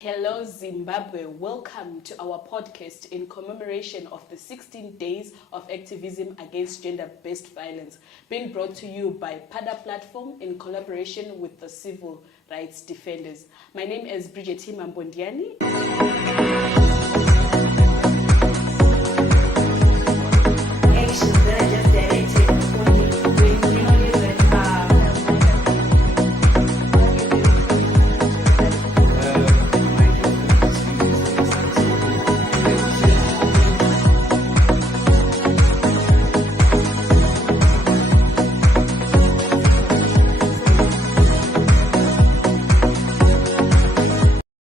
Hello Zimbabwe, welcome to our podcast in commemoration of the 16 Days of Activism Against Gender-Based Violence, being brought to you by PADA Platform in collaboration with the Civil Rights Defenders. My name is Bridget Mbondiani.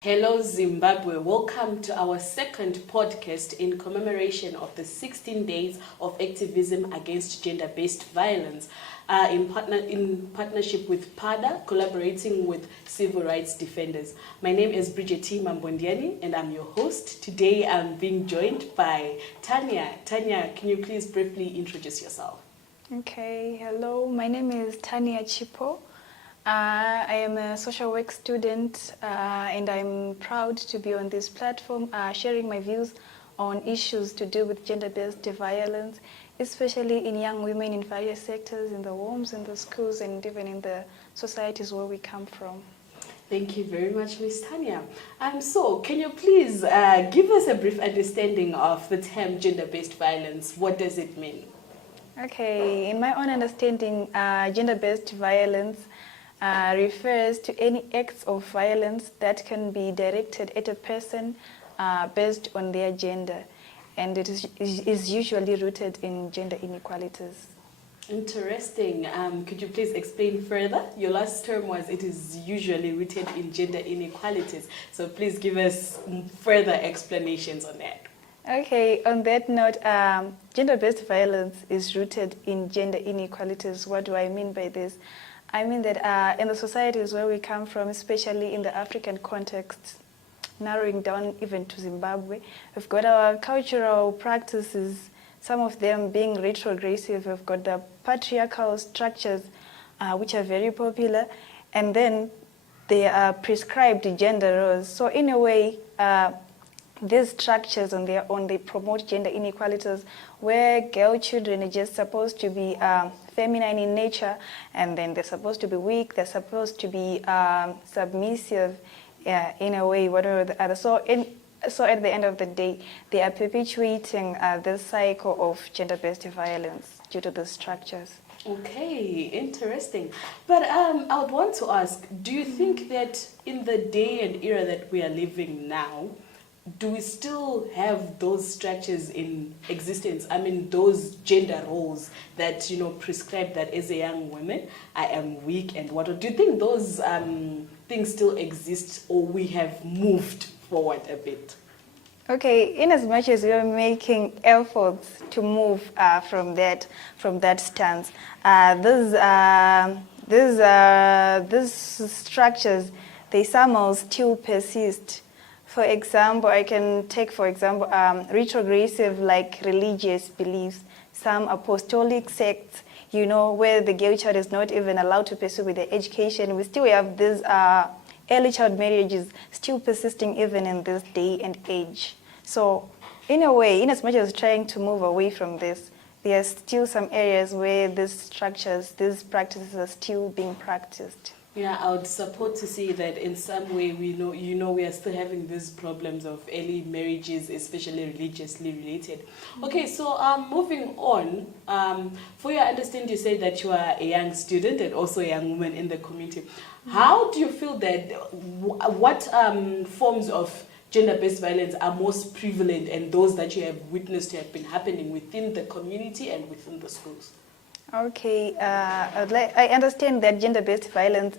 Hello Zimbabwe, welcome to our second podcast in commemoration of the 16 Days of Activism Against Gender-Based Violence in partnership with PADA, collaborating with Civil Rights Defenders. My name is Bridget Mbondiani and I'm your host. Today I'm being joined by Tanya. Tanya, can you please briefly introduce yourself? Okay, hello, my name is Tanya Chipo. I am a social work student and I'm proud to be on this platform sharing my views on issues to do with gender-based violence, especially in young women in various sectors, in the homes, in the schools, and even in the societies where we come from. Thank you very much, Ms. Tanya. So, can you please give us a brief understanding of the term gender-based violence? What does it mean? Okay, in my own understanding, gender-based violence refers to any acts of violence that can be directed at a person based on their gender, and it is usually rooted in gender inequalities. Interesting. Could you please explain further? Your last term was it is usually rooted in gender inequalities, so please give us further explanations on that. Okay, on that note, gender-based violence is rooted in gender inequalities. What do I mean by this? I mean that in the societies where we come from, especially in the African context, narrowing down even to Zimbabwe, we've got our cultural practices, some of them being retrogressive. We've got the patriarchal structures, which are very popular, and then they are prescribed gender roles. So in a way, these structures on their own, they promote gender inequalities where girl children are just supposed to be feminine in nature, and then they're supposed to be weak, they're supposed to be submissive in a way, one or the other. So at the end of the day, they are perpetuating this cycle of gender-based violence due to the structures. Okay, interesting. But I would want to ask, do you think that in the day and era that we are living now, do we still have those structures in existence? I mean, those gender roles that, prescribe that as a young woman, I am weak and what? Do you think those things still exist, or we have moved forward a bit? Okay, in as much as we are making efforts to move from that stance, these structures, they somehow still persist. For example, I can take, retrogressive, like religious beliefs, some apostolic sects, where the girl child is not even allowed to pursue with their education. We still have these early child marriages still persisting even in this day and age. So, in a way, in as much as trying to move away from this, there are still some areas where these structures, these practices are still being practiced. Yeah, I would support to see that in some way we are still having these problems of early marriages, especially religiously related. Okay, so moving on, for your understanding, you said that you are a young student and also a young woman in the community. How do you feel that, what forms of gender-based violence are most prevalent and those that you have witnessed to have been happening within the community and within the schools? Okay, I understand that gender-based violence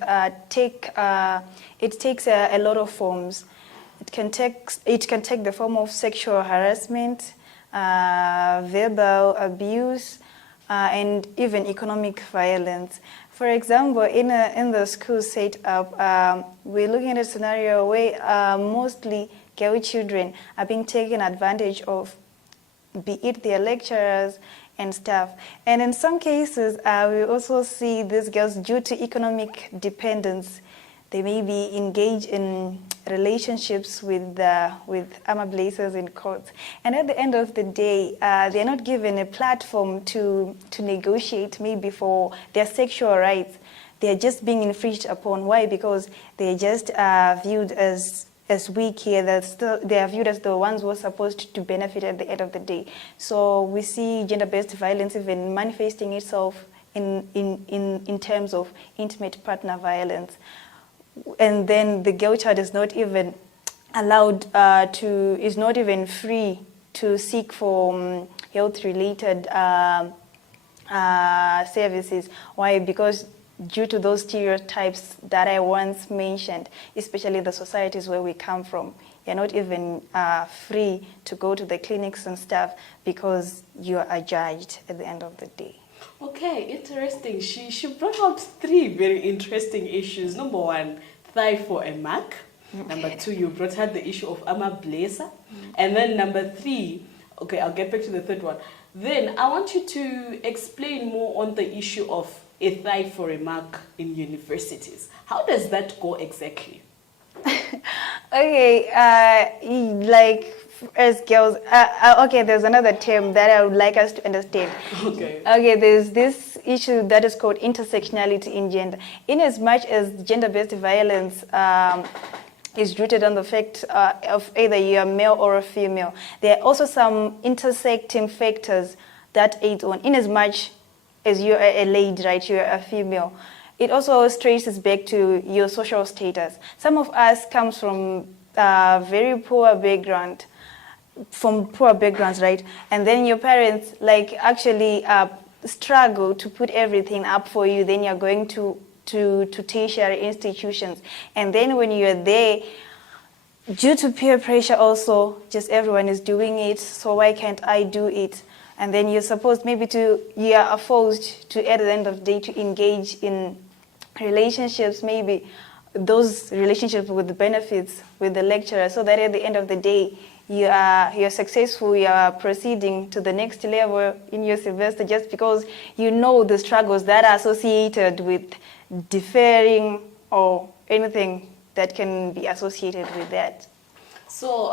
takes a lot of forms. It can take the form of sexual harassment, verbal abuse, and even economic violence. For example, in the school setup, we're looking at a scenario where mostly girl children are being taken advantage of, be it their lecturers and stuff. And in some cases, we also see these girls, due to economic dependence, they may be engaged in relationships with armor blazers in courts. And at the end of the day, they're not given a platform to negotiate maybe for their sexual rights. They're just being infringed upon. Why? Because they're just viewed as weak here. They are viewed as the ones who are supposed to benefit at the end of the day. So we see gender-based violence even manifesting itself in terms of intimate partner violence. And then the girl child is not even allowed is not even free to seek for health-related services. Why? Because due to those stereotypes that I once mentioned, especially the societies where we come from, you're not even free to go to the clinics and stuff because you are judged at the end of the day. Okay, interesting. She brought out 3 very interesting issues. Number 1, thigh for a mark. Okay. Number 2, you brought out the issue of armor blazer. And then number 3, okay, I'll get back to the third one. Then I want you to explain more on the issue of a thigh for a mark in universities. How does that go exactly? Okay, like as girls, okay, there's another term that I would like us to understand. Okay, there's this issue that is called intersectionality in gender. In as much as gender-based violence is rooted on the fact of either you're a male or a female, there are also some intersecting factors that aid on. In as much as you're a lady, right, you're a female, it also traces back to your social status. Some of us comes from very poor background, right? And then your parents like actually struggle to put everything up for you. Then you're going to tertiary institutions, and then when you're there, due to peer pressure, also just everyone is doing it, so why can't I do it? And then you're supposed you are forced to, at the end of the day, to engage in relationships, maybe those relationships with the benefits with the lecturer, so that at the end of the day, you're successful, you are proceeding to the next level in your semester, just because you know the struggles that are associated with deferring or anything that can be associated with that. So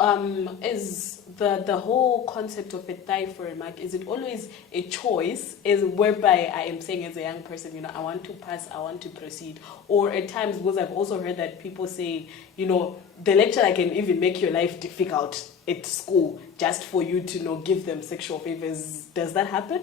is the whole concept of a thigh for a mark, is it always a choice, is whereby I am saying as a young person, you know, I want to pass, I want to proceed? Or at times, because I've also heard that people say, you know, the lecturer can even make your life difficult at school just for you to, you know, give them sexual favors. Does that happen?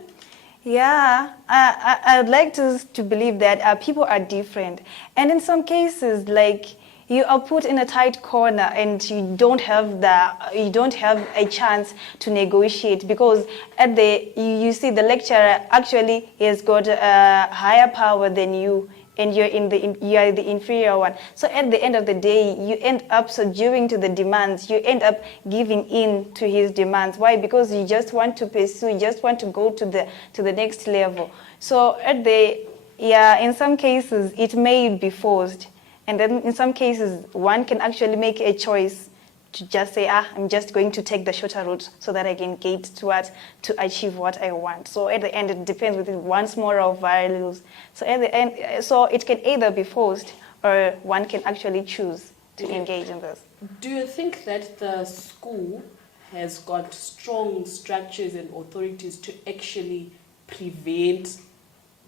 Yeah, I would like to believe that people are different. And in some cases, like, you are put in a tight corner and you don't have a chance to negotiate, because you see the lecturer actually has got a higher power than you, and you are the inferior one. So at the end of the day, you end up subduing to the demands. You end up giving in to his demands. Why? Because you just want to pursue, you just want to go to the next level. So in some cases, it may be forced. And then in some cases, one can actually make a choice to just say, I'm just going to take the shorter route so that I can get to achieve what I want. So at the end, it depends with one's moral values. So at the end, so it can either be forced or one can actually choose to engage in this. Do you think that the school has got strong structures and authorities to actually prevent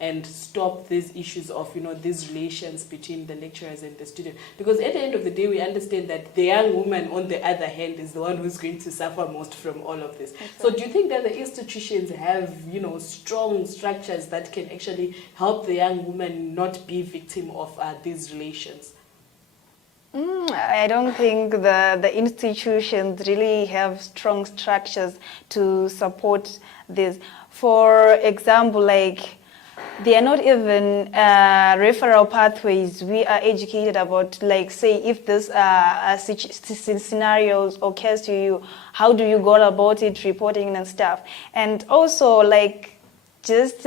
and stop these issues of, you know, these relations between the lecturers and the student? Because at the end of the day, we understand that the young woman, on the other hand, is the one who's going to suffer most from all of this. Exactly. So do you think that the institutions have, you know, strong structures that can actually help the young woman not be victim of these relations? I don't think the institutions really have strong structures to support this. For example, like, they are not even referral pathways we are educated about. Like, say, if this scenarios occurs to you, how do you go about it, reporting and stuff? And also, like, just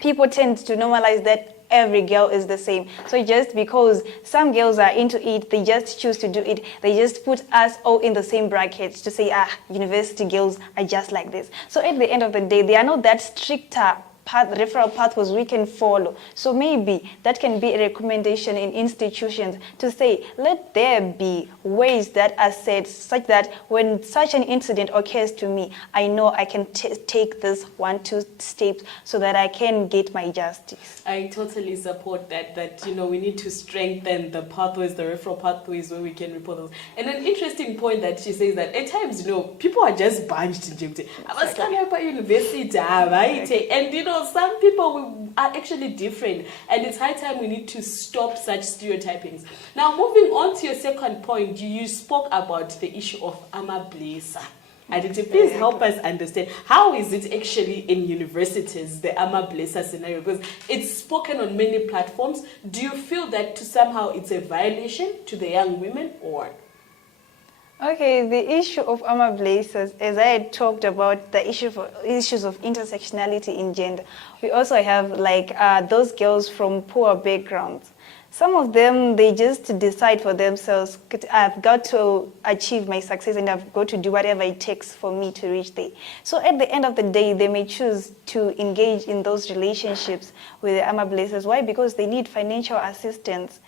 people tend to normalize that every girl is the same. So just because some girls are into it, they just choose to do it. They just put us all in the same brackets to say, university girls are just like this. So at the end of the day, they are not that stricter referral pathways we can follow. So maybe that can be a recommendation in institutions to say, let there be ways that are set such that when such an incident occurs to me, I know I can take this 1-2 steps so that I can get my justice. I totally support that we need to strengthen the pathways, the referral pathways where we can report those. And an interesting point that she says that at times, people are just bunched in Jimte. University, and some people are actually different, and it's high time we need to stop such stereotypings. Now, moving on to your second point, you spoke about the issue of amablesa. Aditi, please help us understand, how is it actually in universities, the amablesa scenario? Because it's spoken on many platforms. Do you feel that somehow it's a violation to the young women, or? Okay, the issue of amablesas, as I had talked about the issues of intersectionality in gender, we also have those girls from poor backgrounds. Some of them, they just decide for themselves, I've got to achieve my success and I've got to do whatever it takes for me to reach there. So at the end of the day, they may choose to engage in those relationships with the amablesas. Why? Because they need financial assistance.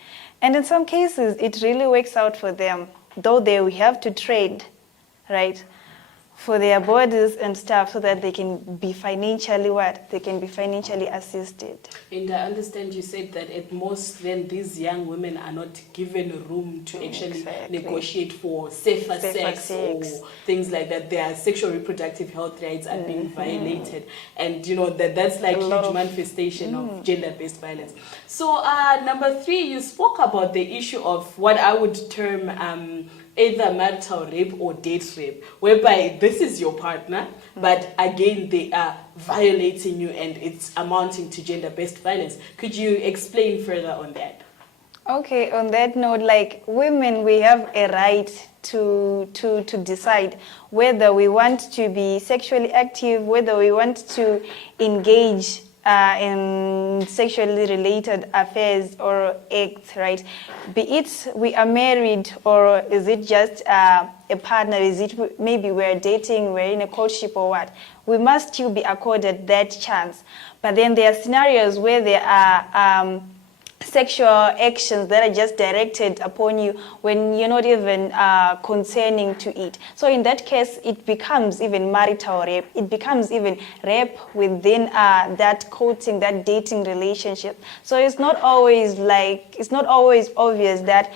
And in some cases, it really works out for them, though they will have to trade, right, for their bodies and stuff so that they can be financially They can be financially assisted. And I understand you said that at most then these young women are not given room to actually negotiate for safer sex or things like that. Their sexual reproductive health rights are being violated. And that's like huge manifestation of gender-based violence. So number 3, you spoke about the issue of what I would term either marital rape or date rape, whereby this is your partner, but again, they are violating you and it's amounting to gender-based violence. Could you explain further on that? Okay, on that note, women, we have a right to decide whether we want to be sexually active, whether we want to engage in sexually related affairs or acts, right? Be it we are married, or is it just a partner, is it maybe we're dating, we're in a courtship or what? We must still be accorded that chance. But then there are scenarios where there are sexual actions that are just directed upon you when you're not even concerning to it. So in that case, it becomes even marital rape. It becomes even rape within that courting, that dating relationship. So it's not always obvious that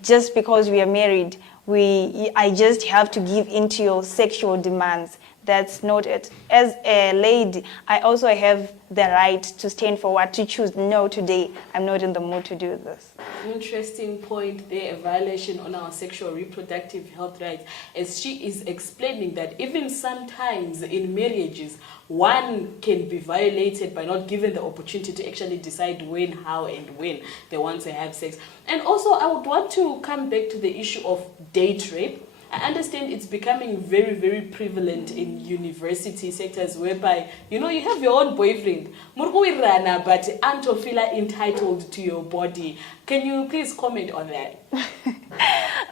just because we are married, I just have to give into your sexual demands. That's not it. As a lady, I also have the right to stand for what to choose. No, today, I'm not in the mood to do this. Interesting point there, a violation on our sexual reproductive health rights, as she is explaining that even sometimes in marriages, one can be violated by not given the opportunity to actually decide when, how, and when they want to have sex. And also, I would want to come back to the issue of date rape. I understand it's becoming very, very prevalent in university sectors whereby, you have your own boyfriend, but aren't feel entitled to your body. Can you please comment on that?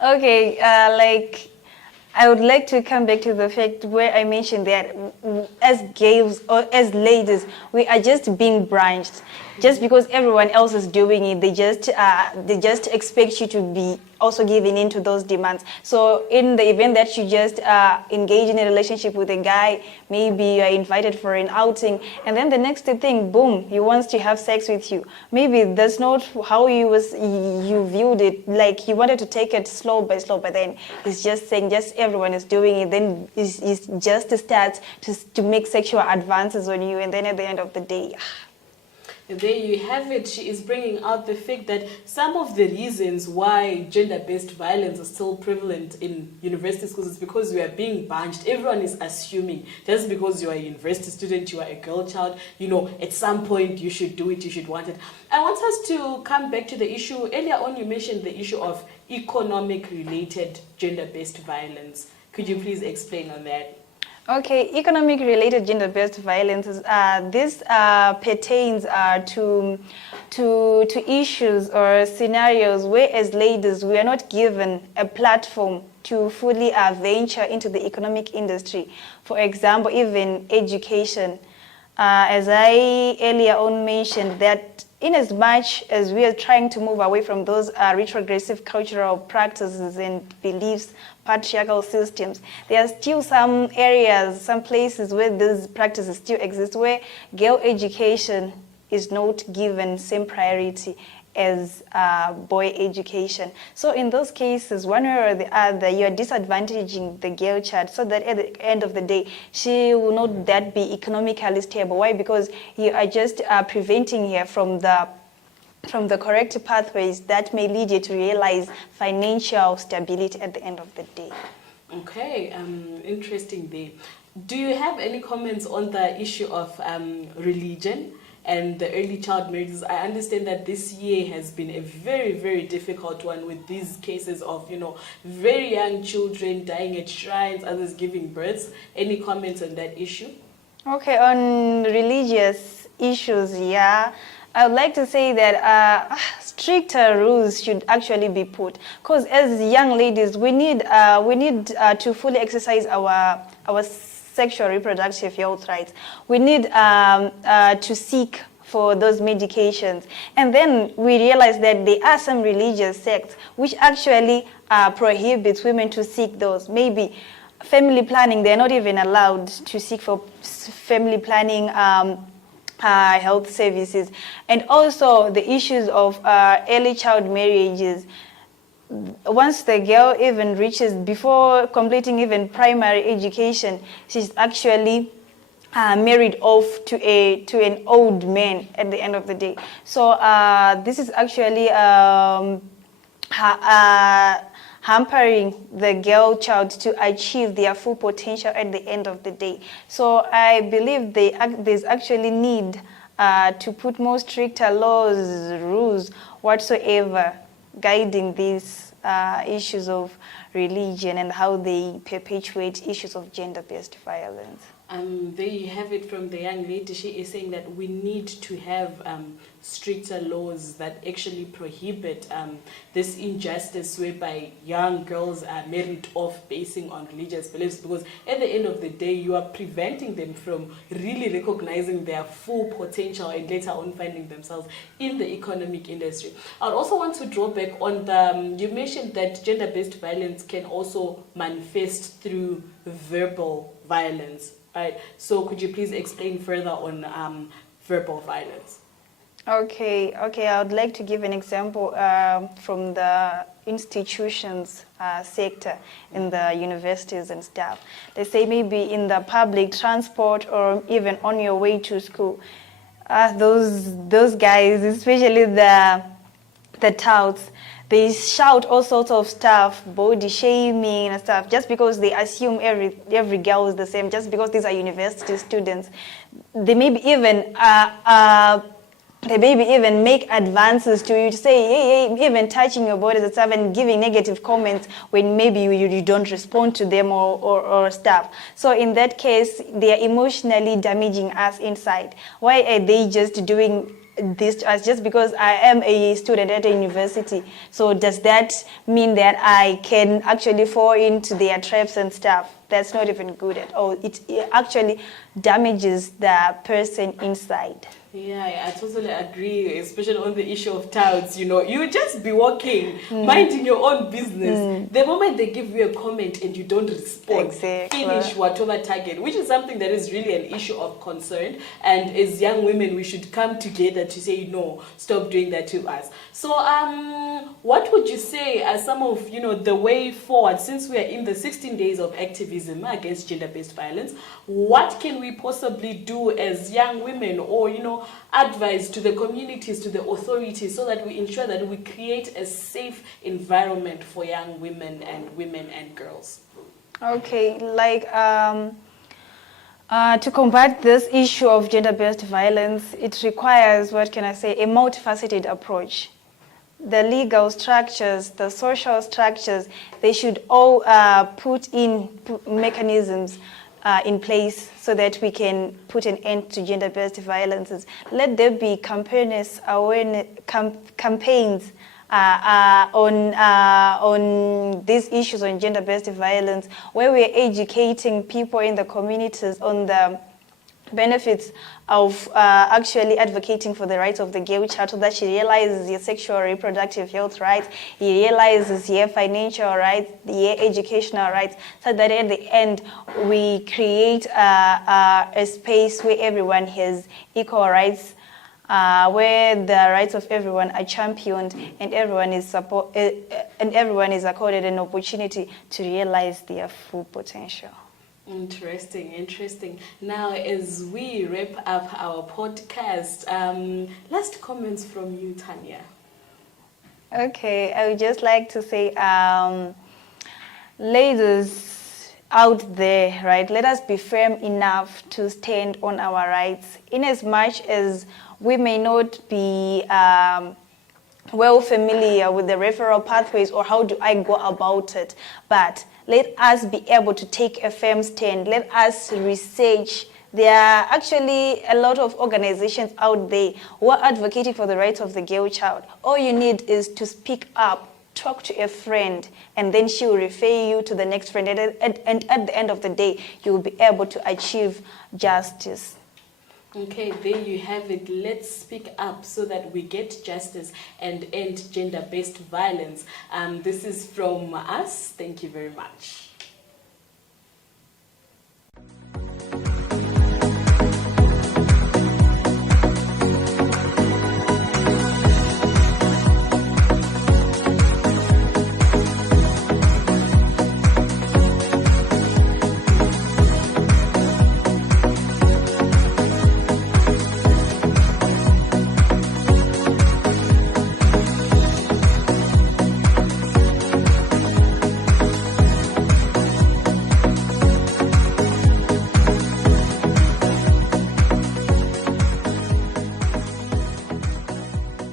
Okay, I would like to come back to the fact where I mentioned that as girls or as ladies, we are just being branched. Just because everyone else is doing it, they just expect you to be also giving in to those demands. So in the event that you just engage in a relationship with a guy, maybe you're invited for an outing, and then the next thing, boom, he wants to have sex with you. Maybe that's not how you viewed it. Like you wanted to take it slow by slow, but then it's just saying just everyone is doing it. Then it's just starts to make sexual advances on you, and then at the end of the day. There you have it. She is bringing out the fact that some of the reasons why gender-based violence is still prevalent in university schools is because we are being bunched. Everyone is assuming just because you are a university student, you are a girl child, at some point you should do it, you should want it. I want us to come back to the issue. Earlier on you mentioned the issue of economic-related gender-based violence. Could you please explain on that? Okay, economic-related gender-based violence. This pertains to issues or scenarios where, as ladies, we are not given a platform to fully venture into the economic industry. For example, even education. as I earlier on mentioned, that in as much as we are trying to move away from those retrogressive cultural practices and beliefs, patriarchal systems, there are still some areas, some places where these practices still exist, where girl education is not given same priority as boy education. So in those cases, one way or the other, you are disadvantaging the girl child so that at the end of the day, she will not that be economically stable. Why? Because you are just preventing her from the correct pathways that may lead you to realize financial stability at the end of the day. Okay, interesting there. Do you have any comments on the issue of religion and the early child marriages? I understand that this year has been a very, very difficult one with these cases of, very young children dying at shrines, others giving births. Any comments on that issue? Okay, on religious issues, yeah. I would like to say that stricter rules should actually be put, because as young ladies, we need to fully exercise our sexual reproductive health rights. We need to seek for those medications. And then we realize that there are some religious sects which actually prohibit women to seek those. Maybe family planning, they're not even allowed to seek for family planning health services. And also the issues of early child marriages. Once the girl even reaches, before completing even primary education, she's actually married off to an old man at the end of the day. So this is actually hampering the girl child to achieve their full potential at the end of the day. So I believe there's actually need to put more stricter laws, rules, whatsoever, guiding these issues of religion and how they perpetuate issues of gender-based violence. There you have it from the young lady. She is saying that we need to have stricter laws that actually prohibit this injustice whereby young girls are married off basing on religious beliefs, because at the end of the day, you are preventing them from really recognizing their full potential and later on finding themselves in the economic industry. I also want to draw back on you mentioned that gender-based violence can also manifest through verbal violence. Right. So could you please explain further on verbal violence? Okay. I would like to give an example from the institutions sector in the universities and stuff. Let's say maybe in the public transport or even on your way to school. Those guys, especially the touts, they shout all sorts of stuff, body shaming and stuff, just because they assume every girl is the same, just because these are university students. They maybe even make advances to you to say, hey, even touching your body and stuff, and giving negative comments when maybe you don't respond to them or stuff. So in that case, they are emotionally damaging us inside. Why are they just doing this to us just because I am a student at a university? So does that mean that I can actually fall into their traps and stuff? That's not even good at all. It actually damages the person inside. Yeah, I totally agree, especially on the issue of touts. You just be walking, minding your own business. The moment they give you a comment and you don't respond, finish whatever target, which is something that is really an issue of concern. And as young women, we should come together to say, no, stop doing that to us. So what would you say are some of, the way forward, since we are in the 16 days of activism against gender-based violence? What can we possibly do as young women, or, advice to the communities, to the authorities, so that we ensure that we create a safe environment for young women and girls? Okay, to combat this issue of gender-based violence, it requires, a multifaceted approach. The legal structures, the social structures, they should all put mechanisms in place so that we can put an end to gender-based violences. Let there be campaigns on these issues on gender-based violence, where we're educating people in the communities on the benefits of actually advocating for the rights of the girl child, so that she realizes your sexual reproductive health rights, he realizes your financial rights, your educational rights, so that at the end we create a space where everyone has equal rights, where the rights of everyone are championed, and everyone is accorded an opportunity to realize their full potential. Interesting, interesting. Now, as we wrap up our podcast, last comments from you, Tanya. Okay, I would just like to say, ladies out there, right, let us be firm enough to stand on our rights, in as much as we may not be well familiar with the referral pathways or how do I go about it, but let us be able to take a firm stand. Let us research. There are actually a lot of organizations out there who are advocating for the rights of the girl child. All you need is to speak up, talk to a friend, and then she will refer you to the next friend. And at the end of the day, you will be able to achieve justice. Okay, there you have it. Let's speak up so that we get justice and end gender-based violence. This is from us. Thank you very much.